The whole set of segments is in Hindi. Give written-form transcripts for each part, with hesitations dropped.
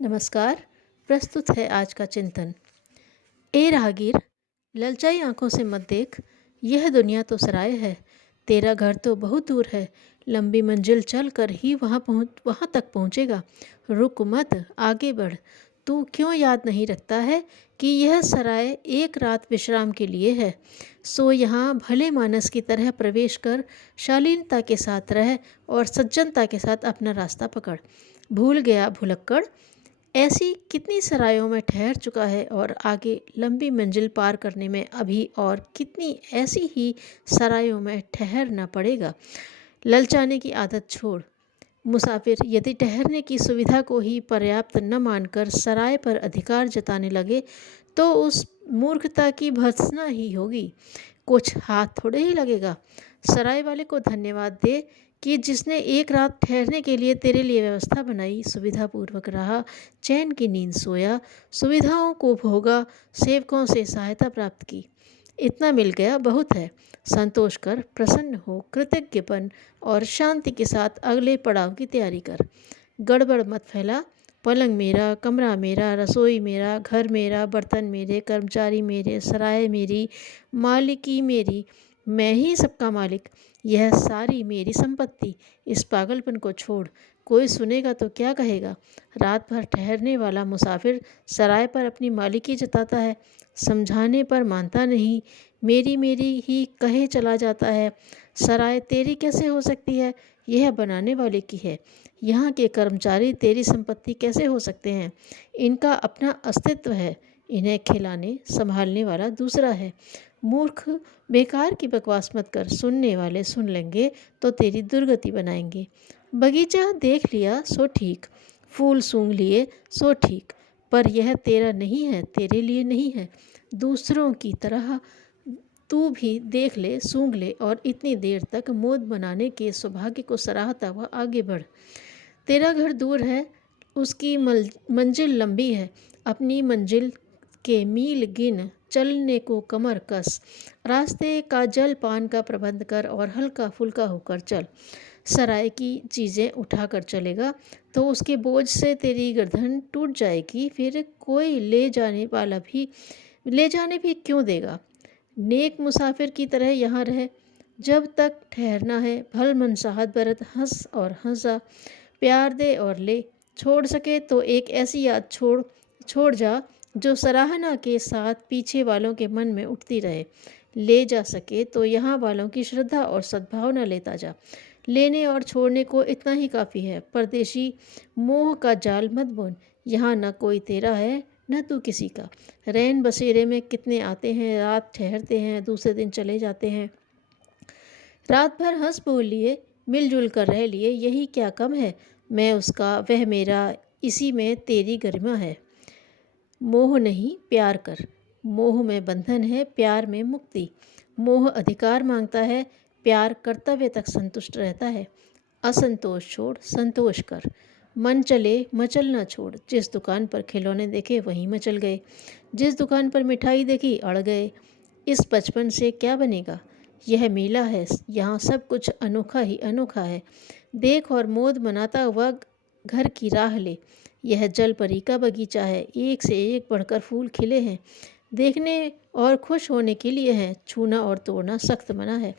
नमस्कार। प्रस्तुत है आज का चिंतन। ए राहगीर, ललचाई आंखों से मत देख। यह दुनिया तो सराय है। तेरा घर तो बहुत दूर है। लंबी मंजिल चल कर ही वहाँ तक पहुँचेगा। रुक मत, आगे बढ़। तू क्यों याद नहीं रखता है कि यह सराय एक रात विश्राम के लिए है। सो यहाँ भले मानस की तरह प्रवेश कर शालीनता के साथ रह और सज्जनता के साथ अपना रास्ता पकड़। भूल गया भुलक्कड़, ऐसी कितनी सरायों में ठहर चुका है और आगे लंबी मंजिल पार करने में अभी और कितनी ऐसी ही सरायों में ठहरना पड़ेगा। ललचाने की आदत छोड़। मुसाफिर यदि ठहरने की सुविधा को ही पर्याप्त न मानकर सराय पर अधिकार जताने लगे तो उस मूर्खता की भर्त्सना ही होगी। कुछ हाथ थोड़े ही लगेगा। सराय वाले को धन्यवाद दे कि जिसने एक रात ठहरने के लिए तेरे लिए व्यवस्था बनाई, सुविधापूर्वक रहा, चैन की नींद सोया, सुविधाओं को भोगा, सेवकों से सहायता प्राप्त की। इतना मिल गया बहुत है। संतोष कर, प्रसन्न हो, कृतज्ञ बन और शांति के साथ अगले पड़ाव की तैयारी कर। गड़बड़ मत फैला। पलंग मेरा, कमरा मेरा, रसोई मेरा, घर मेरा, बर्तन मेरे, कर्मचारी मेरे, सराय मेरी, मालिकी मेरी, मैं ही सबका मालिक, यह सारी मेरी संपत्ति। इस पागलपन को छोड़। कोई सुनेगा तो क्या कहेगा। रात भर ठहरने वाला मुसाफिर सराय पर अपनी मालिकी जताता है, समझाने पर मानता नहीं, मेरी मेरी ही कहे चला जाता है। सराय तेरी कैसे हो सकती है, यह बनाने वाले की है। यहाँ के कर्मचारी तेरी संपत्ति कैसे हो सकते हैं। इनका अपना अस्तित्व है। इन्हें खिलाने संभालने वाला दूसरा है। मूर्ख, बेकार की बकवास मत कर। सुनने वाले सुन लेंगे तो तेरी दुर्गति बनाएंगे। बगीचा देख लिया सो ठीक, फूल सूंघ लिए सो ठीक, पर यह तेरा नहीं है, तेरे लिए नहीं है। दूसरों की तरह तू भी देख ले, सूंघ ले और इतनी देर तक मौज बनाने के सौभाग्य को सराहता हुआ आगे बढ़। तेरा घर दूर है, उसकी मंजिल लंबी है। अपनी मंजिल के मील गिन, चलने को कमर कस। रास्ते का जल पान का प्रबंध कर और हल्का फुल्का होकर चल। सराय की चीज़ें उठा कर चलेगा तो उसके बोझ से तेरी गर्दन टूट जाएगी। फिर कोई ले जाने भी क्यों देगा। नेक मुसाफिर की तरह यहाँ रह। जब तक ठहरना है भल मनसाहत बरत, हंस और हंसा, प्यार दे और ले। छोड़ सके तो एक ऐसी याद छोड़ छोड़ जा जो सराहना के साथ पीछे वालों के मन में उठती रहे। ले जा सके तो यहाँ वालों की श्रद्धा और सद्भावना लेता जा। लेने और छोड़ने को इतना ही काफ़ी है। परदेशी, मोह का जाल मत बुन। यहाँ न कोई तेरा है न तू किसी का। रैन बसेरे में कितने आते हैं, रात ठहरते हैं, दूसरे दिन चले जाते हैं। रात भर हंस बोल लिए, मिलजुल कर रह लिए, यही क्या कम है। मैं उसका, वह मेरा, इसी में तेरी गरिमा है। मोह नहीं, प्यार कर। मोह में बंधन है, प्यार में मुक्ति। मोह अधिकार मांगता है, प्यार कर्तव्य तक संतुष्ट रहता है। असंतोष छोड़, संतोष कर। मन चले मचल न छोड़। जिस दुकान पर खिलौने देखे वहीं मचल गए, जिस दुकान पर मिठाई देखी अड़ गए। इस बचपन से क्या बनेगा। यह मेला है, यहाँ सब कुछ अनोखा ही अनोखा है। देख और मौज मनाता हुआ घर की राह ले। यह जल परी का बगीचा है, एक से एक बढ़कर फूल खिले हैं। देखने और खुश होने के लिए हैं, छूना और तोड़ना सख्त मना है।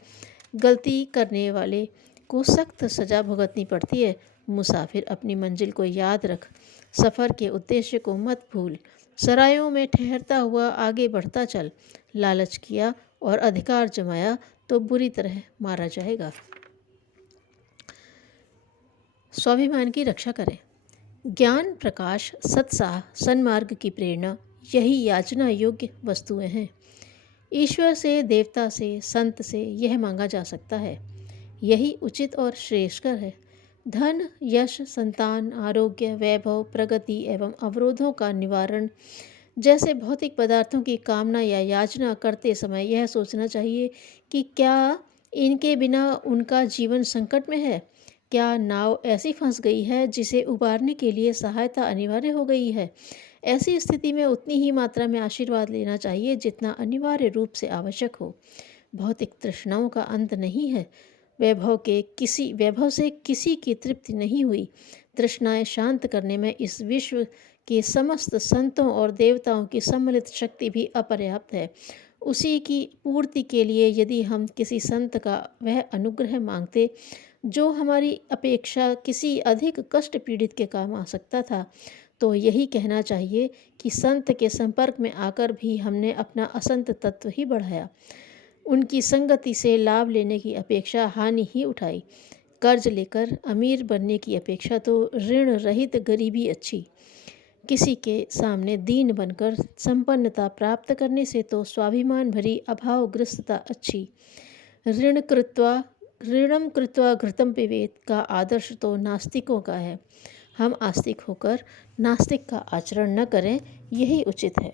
गलती करने वाले को सख्त सज़ा भुगतनी पड़ती है। मुसाफिर, अपनी मंजिल को याद रख, सफ़र के उद्देश्य को मत भूल। सरायों में ठहरता हुआ आगे बढ़ता चल। लालच किया और अधिकार जमाया तो बुरी तरह मारा जाएगा। स्वाभिमान की रक्षा करें। ज्ञान, प्रकाश, सत्साह, सन्मार्ग की प्रेरणा, यही याचना योग्य वस्तुएं हैं। ईश्वर से, देवता से, संत से यह मांगा जा सकता है। यही उचित और श्रेयस्कर है। धन, यश, संतान, आरोग्य, वैभव, प्रगति एवं अवरोधों का निवारण जैसे भौतिक पदार्थों की कामना या याचना करते समय यह सोचना चाहिए कि क्या इनके बिना उनका जीवन संकट में है। क्या नाव ऐसी फंस गई है जिसे उबारने के लिए सहायता अनिवार्य हो गई है। ऐसी स्थिति में उतनी ही मात्रा में आशीर्वाद लेना चाहिए जितना अनिवार्य रूप से आवश्यक हो। भौतिक तृष्णाओं का अंत नहीं है। वैभव से किसी की तृप्ति नहीं हुई। तृष्णाएं शांत करने में इस विश्व के समस्त संतों और देवताओं की सम्मिलित शक्ति भी अपर्याप्त है। उसी की पूर्ति के लिए यदि हम किसी संत का वह अनुग्रह मांगते जो हमारी अपेक्षा किसी अधिक कष्ट पीड़ित के काम आ सकता था, तो यही कहना चाहिए कि संत के संपर्क में आकर भी हमने अपना असंत तत्व ही बढ़ाया। उनकी संगति से लाभ लेने की अपेक्षा हानि ही उठाई। कर्ज लेकर अमीर बनने की अपेक्षा तो ऋण रहित गरीबी अच्छी। किसी के सामने दीन बनकर संपन्नता प्राप्त करने से तो स्वाभिमान भरी अभावग्रस्तता अच्छी। ऋणम कृत्वा घृतम पिबेत का आदर्श तो नास्तिकों का है। हम आस्तिक होकर नास्तिक का आचरण न करें, यही उचित है।